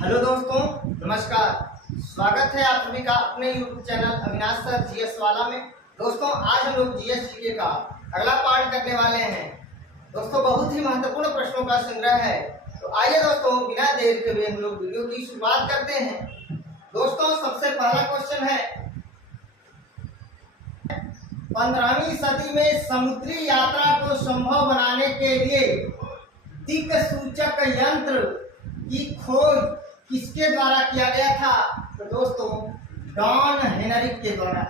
Hello दोस्तों, नमस्कार। स्वागत है आप सभी का अपने YouTube channel Avinash sir GS वाला में। दोस्तों, आज हम लोग जीएस जीके का अगला पार्ट करने वाले हैं। दोस्तों, बहुत ही महत्वपूर्ण प्रश्नों का संग्रह है। तो आइए दोस्तों, बिना देर के हुए हम लोग वीडियो की शुरुआत करते हैं। दोस्तों, सबसे पहला क्वेश्चन है, 15वीं सदी में समुद्री यात्रा को संभव बनाने के लिए दिक्सूचक यंत्र की खोज किसके द्वारा किया गया था? तो दोस्तों, डॉन हेनरिक के द्वारा।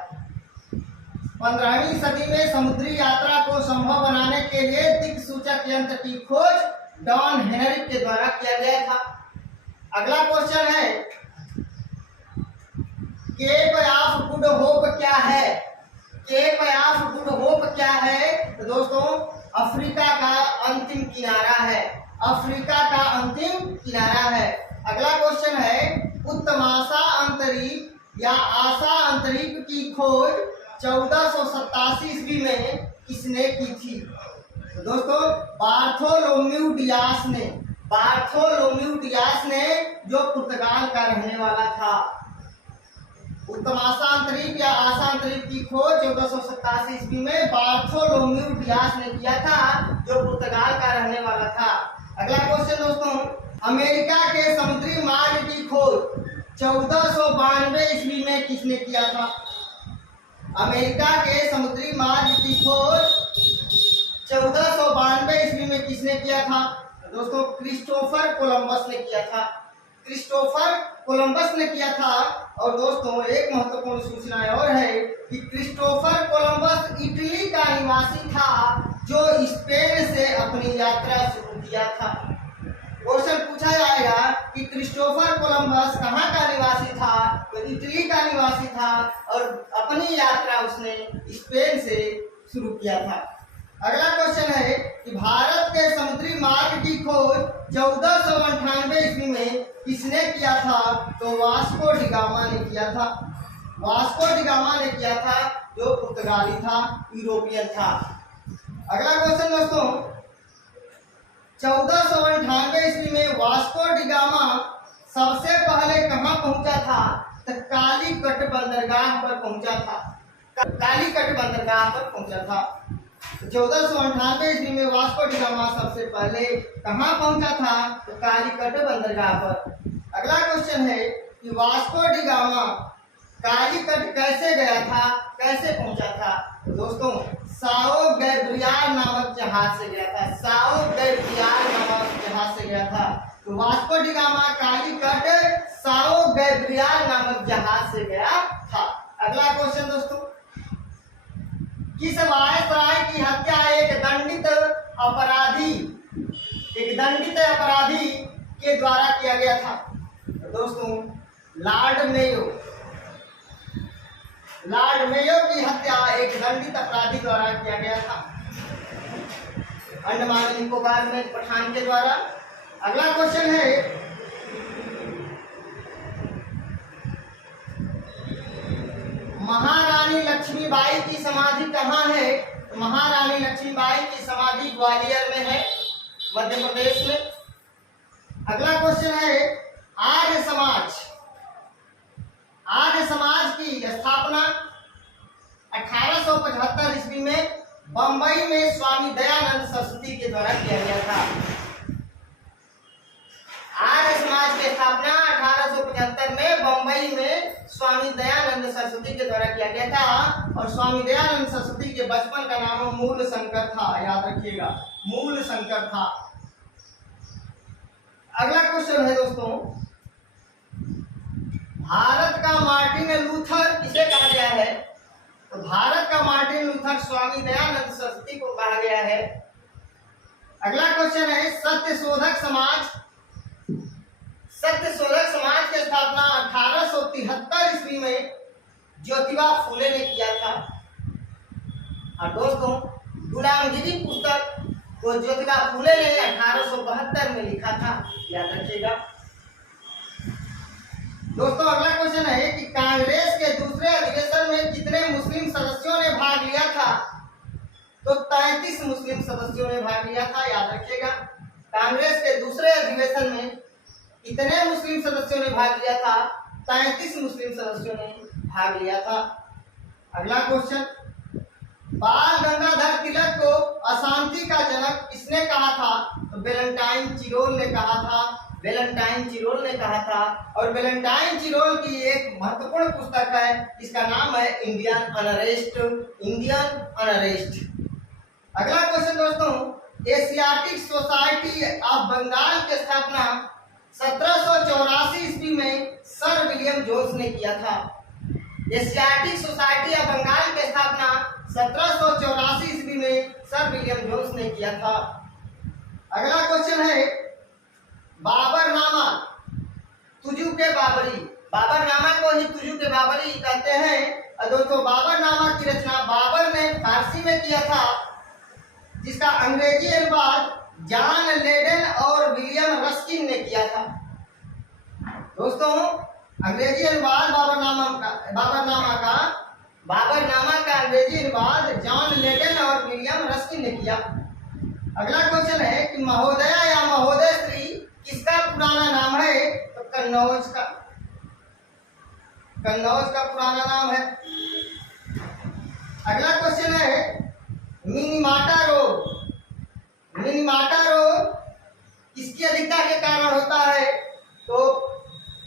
15वीं सदी में समुद्री यात्रा को संभव बनाने के लिए दिक्सूचक यंत्र की खोज डॉन हेनरिक के द्वारा किया गया था। अगला क्वेश्चन है, केप ऑफ गुड होप क्या है? केप ऑफ गुड होप क्या है? तो दोस्तों, अफ्रीका का अंतिम किनारा है। अफ्रीका का अंतिम किनारा है। अगला क्वेश्चन है, उत्तमाशा अंतरिक्ष या आशा अंतरिक्ष की खोज 1487 ईस्वी में किसने की थी? तो दोस्तों, बार्थोलोम्यू डियास ने जो पुर्तगाल का रहने वाला था। उत्तमाशा अंतरिक्ष या आशा अंतरिक्ष की खोज 1487 ईस्वी में बार्थोलोम्यू डियास ने किया था, जो पुर्तगाल का रहने वाला था। अगला क्वेश्चन दोस्तों, अमेरिका के समुद्री मार्ग की खोज 1492 ईस्वी में किसने किया था? अमेरिका के समुद्री मार्ग की खोज 1492 ईस्वी में किसने किया था? दोस्तों, क्रिस्टोफर कोलंबस ने किया था। क्रिस्टोफर कोलंबस ने किया था। और दोस्तों, एक महत्वपूर्ण सूचना और है कि क्रिस्टोफर कोलंबस इटली का निवासी था, जो स्पेन से अपनी यात्रा शुरू किया था। क्वेश्चन पूछा जाएगा कि क्रिस्टोफर कोलंबस कहाँ का निवासी था? तो इटली का निवासी था और अपनी यात्रा उसने स्पेन से शुरू किया था। अगला क्वेश्चन है कि भारत के समुद्री मार्ग की खोज 1498 ईस्वी में किसने किया था? तो वास्को डी गामा ने किया था। वास्को डी गामा ने किया था, जो पुर्तगाली था, यूरोपियन था। अगला क्वेश्चन दोस्तों, 1498 ईस्वी में वास्को डी गामा सबसे पहले कहाँ पहुंचा था? तो कालीकट बंदरगाह पर पहुंचा था। कालीकट बंदरगाह पर पहुंचा था। 1498 ईस्वी में वास्को डी गामा सबसे पहले कहाँ पहुंचा था? तो कालीकट बंदरगाह पर। अगला क्वेश्चन है कि वास्को डी गामा कालीकट कैसे गया था, कैसे पहुंचा था? तो दोस्तों, साओ गैब्रियल नामक जहाज से गया था। साओ गैब्रियल नामक जहाज से गया था। तो Vasco D gamma Calicut Sao Gabriel नामक जहाज से गया था। अगला क्वेश्चन दोस्तों, किस वायसराय की हत्या एक दंडित अपराधी के द्वारा किया गया था? तो दोस्तों, लॉर्ड मेयो की हत्या एक दंडित अपराधी द्वारा किया गया था, अंडमान निकोबार में पठान के द्वारा। अगला क्वेश्चन है, महारानी लक्ष्मीबाई की समाधि कहाँ है? तो महारानी लक्ष्मीबाई की समाधि ग्वालियर में है, मध्य प्रदेश में। अगला क्वेश्चन है, आर्य समाज की स्थापना 1875 ईस्वी में बंबई में स्वामी दयानंद सरस्वती के द्वारा किया गया था। आर्य समाज की स्थापना 1875 में बंबई में स्वामी दयानंद सरस्वती के द्वारा किया गया था। और स्वामी दयानंद सरस्वती के बचपन का नाम मूल शंकर था, याद रखिएगा, मूल शंकर था। अगला क्वेश्चन है दोस्तों, भारत का मार्टिन लूथर किसे कहा गया है? तो भारत का मार्टिन लूथर स्वामी दयानंद सरस्वती को कहा गया है। अगला क्वेश्चन है, सत्यशोधक समाज की स्थापना 1873 ईस्वी में ज्योतिबा फूले ने किया था। और दोस्तों, गुलामगिरी पुस्तक को ज्योतिबा फूले ने 1872 में लिखा था, याद रखिएगा। दोस्तों, अगला क्वेश्चन है कि कांग्रेस के दूसरे अधिवेशन में कितने मुस्लिम सदस्यों ने भाग लिया था? तो 33 मुस्लिम सदस्यों ने भाग लिया था, याद रखिएगा। कांग्रेस के दूसरे अधिवेशन में कितने मुस्लिम सदस्यों ने भाग लिया था? 33 मुस्लिम सदस्यों ने भाग लिया था। अगला क्वेश्चन, बाल गंगाधर तिलक को अशांति का जनक किसने कहा था? तो वैलेंटाइन चिरोल ने कहा था। वैलेंटाइन चिरोल ने कहा था। और वैलेंटाइन चिरोल की एक महत्वपूर्ण पुस्तक है, इसका नाम है इंडियन अनरेस्ट। Indian unrest. अगला क्वेश्चन दोस्तों, एशियाटिक सोसाइटी ऑफ बंगाल की स्थापना 1784 ईस्वी में सर विलियम जोन्स ने किया था। एशियाटिक सोसाइटी ऑफ बंगाल की स्थापना 1784 ईस्वी में सर विलियम जोन्स ने किया था। अगला क्वेश्चन है, बाबरनामा तुजु के बाबरी। बाबरनामा को ही तुजु के बाबरी कहते हैं। और दोस्तों बाबरनामा की रचना बाबर ने फारसी में किया था, जिसका अंग्रेजी अनुवाद जॉन लेडन और विलियम रस्किन ने किया था। दोस्तों अंग्रेजी अनुवाद बाबरनामा का अंग्रेजी अनुवाद जॉन लेडन और विलियम रस्किन ने किया। अगला क्वेश्चन है कि महोदया या महोदय श्री किसका पुराना नाम है? तो कन्नौज का पुराना नाम है। अगला क्वेश्चन है, मिनीमाटा रोग किसकी अधिकता के कारण होता है? तो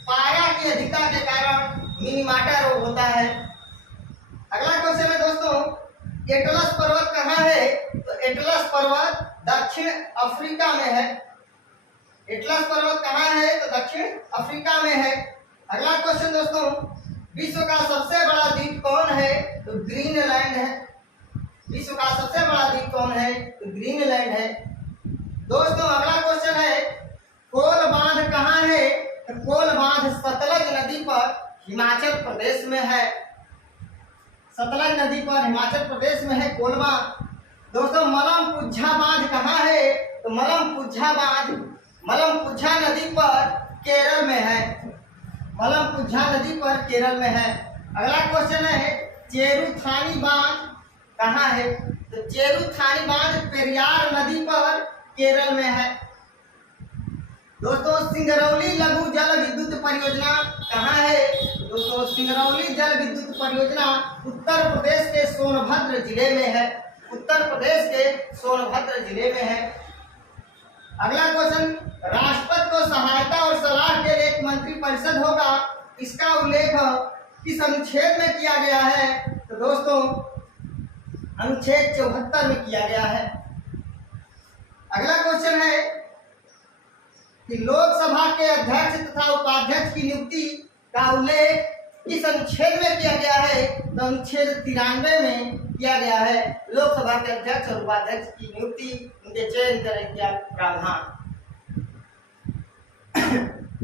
पारा की अधिकता के कारण मिनीमाटा रोग होता है। अगला क्वेश्चन है दोस्तों, एटलस पर्वत कहाँ है? तो एटलस पर्वत दक्षिण अफ्रीका में है। एटलस पर्वत कहाँ है? तो दक्षिण अफ्रीका में है। अगला क्वेश्चन दोस्तों, विश्व का सबसे बड़ा द्वीप कौन है? तो ग्रीनलैंड है। विश्व का सबसे बड़ा द्वीप कौन है? तो ग्रीनलैंड है। दोस्तों अगला क्वेश्चन है, कोल बांध कहाँ है? तो कोल बांध सतलज नदी पर हिमाचल प्रदेश में है। सतलज नदी पर हिमाचल प्रदेश में है कोल बांध। दोस्तों मलमपुझा बांध कहाँ है? तो मलमपुझा नदी पर केरल में है। मलमपुझा नदी पर केरल में है। अगला क्वेश्चन है, चेरुथानी बांध कहाँ है? तो चेरुथानी बांध पेरियार नदी पर केरल में है। दोस्तों सिंगरौली लघु जल विद्युत परियोजना कहाँ है? दोस्तों सिंगरौली जल विद्युत परियोजना उत्तर प्रदेश के सोनभद्र जिले में है। उत्तर प्रदेश के सोनभद्र जिले में है। अगला क्वेश्चन, राष्ट्रपति को सहायता और सलाह के लिए एक मंत्री परिषद होगा, इसका उल्लेख किस अनुच्छेद में किया गया है? तो दोस्तों अनुच्छेद 74 में किया गया है। अगला क्वेश्चन है कि लोकसभा के अध्यक्ष तथा उपाध्यक्ष की नियुक्ति का उल्लेख किस अनुच्छेद में किया गया है? तो अनुच्छेद 93 में किया गया है। लोकसभा के अध्यक्ष और उपाध्यक्ष की नियुक्ति, उनके चयन करने का प्रावधान।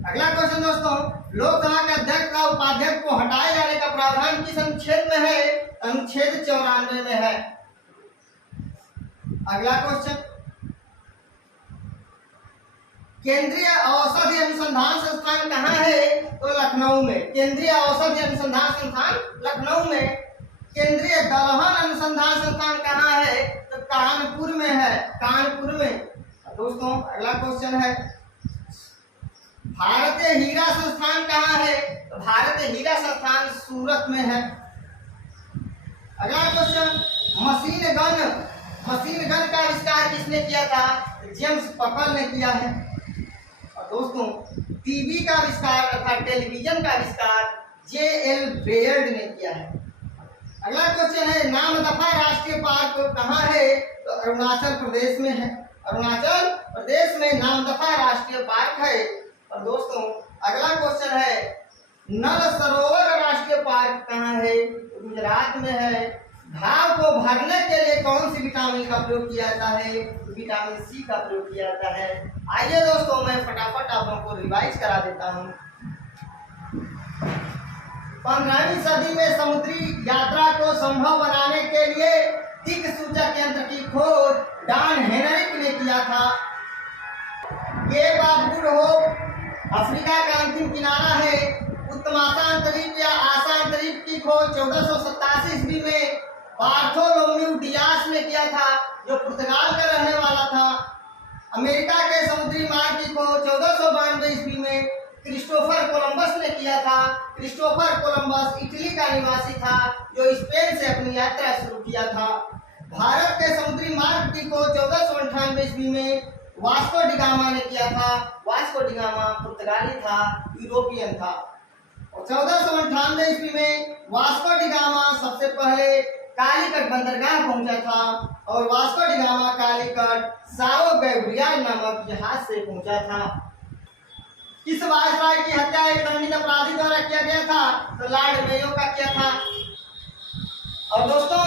अगला क्वेश्चन दोस्तों, लोकसभा के अध्यक्ष और उपाध्यक्ष को हटाए जाने का प्रावधान किस अनुच्छेद में है? अनुच्छेद 94 में है। अगला क्वेश्चन, केंद्रीय औषधि अनुसंधान संस्थान कहाँ है? तो लखनऊ में। केंद्रीय औषधि अनुसंधान संस्थान लखनऊ में। केंद्रीय दलहन अनुसंधान संस्थान कहाँ है? तो कानपुर में है। कानपुर में। दोस्तों अगला क्वेश्चन है, भारतीय हीरा संस्थान कहाँ है? तो भारतीय हीरा संस्थान सूरत में है। अगला क्वेश्चन, मशीन गन का आविष्कार किसने किया था? जेम्स पकल ने किया है। और दोस्तों टीवी का आविष्कार तथा टेलीविजन का आविष्कार J.L. बेयर्ड ने किया है। अगला क्वेश्चन है, नामदफा राष्ट्रीय पार्क कहाँ है? तो अरुणाचल प्रदेश में है। अरुणाचल प्रदेश में नामदफा राष्ट्रीय पार्क है। और दोस्तों अगला क्वेश्चन है, नल सरोवर राष्ट्रीय पार्क कहाँ है? तो गुजरात में है। घाव को भरने के लिए कौन सी विटामिन का प्रयोग किया जाता है? तो विटामिन सी का प्रयोग किया जाता है। आइए दोस्तों मैं फटाफट आप लोगों को रिवाइज करा देता हूँ। 15वीं सदी में समुद्री यात्रा को संभव बनाने के लिए दिक्सूचक यंत्र की खोज डॉन हेनरिक ने किया था। Cape of Good Hope Africa का अंतिम किनारा है। उत्तमाशा अंतरिक्ष या आशा अंतरिक्ष की खोज 1487 ईस्वी में बार्थोलोम्यू डियास ने किया था, जो पुर्तगाल का रहने वाला था। अमेरिका के समुद्री मार्ग की खोज 1492 ईस्वी में किया था। क्रिस्टोफर कोलंबस इटली का निवासी था जो स्पेन से अपनी यात्रा शुरू किया था। भारत के समुद्री मार्ग की खोज 1498 ईस्वी में वास्को डी गामा ने किया था। वास्को डी गामा पुर्तगाली था, यूरोपियन था। और 1498 ईस्वी में वास्को डी गामा सबसे पहले कालीकट बंदरगाह पहुंचा था और Vasco D gamma Calicut Sao Gabriel नामक जहाज से पहुंचा था। किस वायसराय की हत्या एक दंडित अपराधी द्वारा किया गया था? तो लॉर्ड मेयो का किया था। और दोस्तों,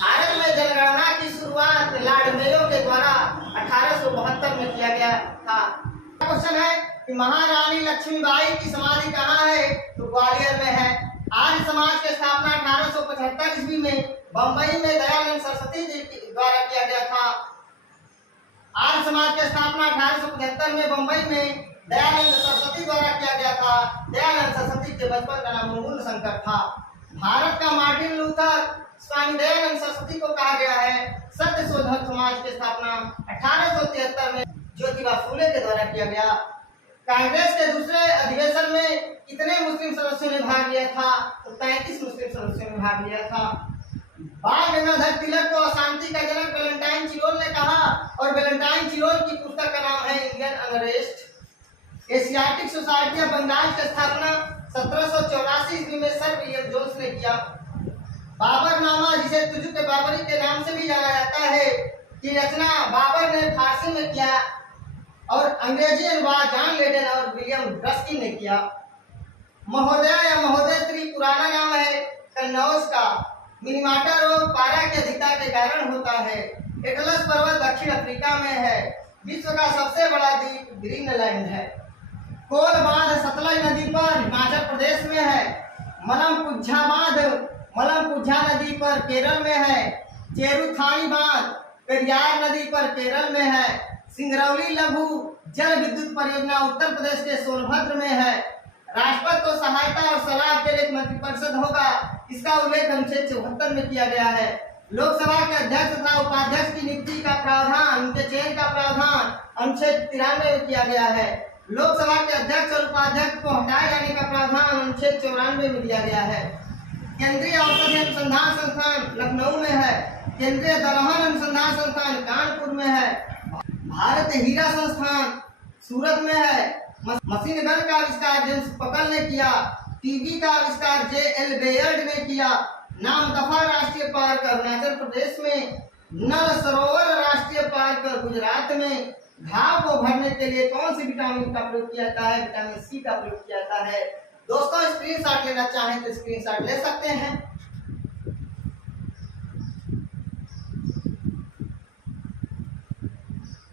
भारत में जनगणना की शुरुआत लॉर्ड मेयो के द्वारा 1872 में किया गया था। क्वेश्चन है कि महारानी लक्ष्मीबाई की समाधि कहाँ है? तो ग्वालियर में है। आर्य समाज की स्थापना 1875 ईस्वी में बम्बई में दयानंद सरस्वती जी द्वारा किया गया था। आर्य समाज की स्थापना 1875 में बम्बई में दयानंद सरस्वती द्वारा किया गया था। दयानंद सरस्वती के बचपन का नाम मूल शंकर था। भारत का मार्टिन लूथर स्वामी दयानंद सरस्वती को कहा गया है। सत्य शोधक समाज की स्थापना 1873 में ज्योतिबा फूले के द्वारा किया गया। कांग्रेस के दूसरे अधिवेशन में कितने मुस्लिम सदस्यों ने भाग लिया था? तो 33 मुस्लिम सदस्यों ने भाग लिया था। बाल गंगाधर तिलक को अशांति का जनक वेलेंटाइन चिरोल ने कहा और वेलेंटाइन चिरोल की पुस्तक का नाम है Indian unrest. Asiatic Society of Bengal की स्थापना 1784 ईस्वी में सर विलियम जोन्स ने किया। बाबरनामा, जिसे तुजु के बाबरी के नाम से भी जाना जाता है, की रचना बाबर ने फारसी में किया और अंग्रेजी अनुवाद जॉन लेडन और विलियम रस्किन ने किया। महोदया या महोदयत्री पुराना नाम है कन्नौज का। मिनीमाटा रोग पारा की अधिकता के कारण होता है। एटलस पर्वत दक्षिण अफ्रीका में है। विश्व का सबसे बड़ा द्वीप ग्रीनलैंड है। कोल बांध सतलज नदी पर हिमाचल प्रदेश में है। मलमपुझा बांध मलमपुझा नदी पर केरल में है। चेरुथानी बांध पेरियार नदी पर केरल में है। सिंगरौली लघु जल विद्युत परियोजना उत्तर प्रदेश के सोनभद्र में है। राष्ट्रपति को सहायता और सलाह के लिए एक मंत्रिपरिषद होगा, इसका उल्लेख अनुच्छेद 74 में किया गया है। लोकसभा के अध्यक्ष तथा उपाध्यक्ष की नियुक्ति का प्रावधान, उनके चयन का प्रावधान अनुच्छेद 93 में किया गया है। लोकसभा के अध्यक्ष और उपाध्यक्ष को हटाए जाने का प्रावधान अनुच्छेद 94 में दिया गया है। केंद्रीय औषधि अनुसंधान संस्थान लखनऊ में है। केंद्रीय दलहन अनुसंधान संस्थान कानपुर में है। भारत हीरा संस्थान सूरत में है। मशीन गन का आविष्कार जेम्स पकल ने किया। टीवी का आविष्कार J.L. बेयर्ड ने किया। नामदफा राष्ट्रीय पार्क अरुणाचल प्रदेश में। नल सरोवर राष्ट्रीय पार्क गुजरात में। घाव को भरने के लिए कौन सी विटामिन का प्रयोग किया जाता है? विटामिन सी का प्रयोग किया जाता है। दोस्तों, स्क्रीनशॉट लेना चाहें तो स्क्रीनशॉट ले सकते हैं।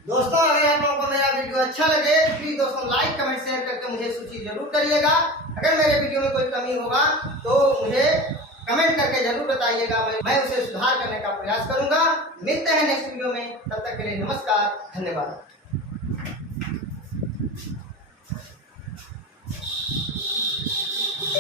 दोस्तों, अगर आप लोगों को मेरा वीडियो अच्छा लगे प्लीज दोस्तों लाइक कमेंट शेयर करके मुझे सूची जरूर करिएगा। अगर मेरे वीडियो में कोई कमी होगा तो मुझे कमेंट करके जरूर बताइएगा। मैं उसे सुधार करने का प्रयास करूंगा। मिलते हैं नेक्स्ट वीडियो में, तब तक के लिए नमस्कार, धन्यवाद।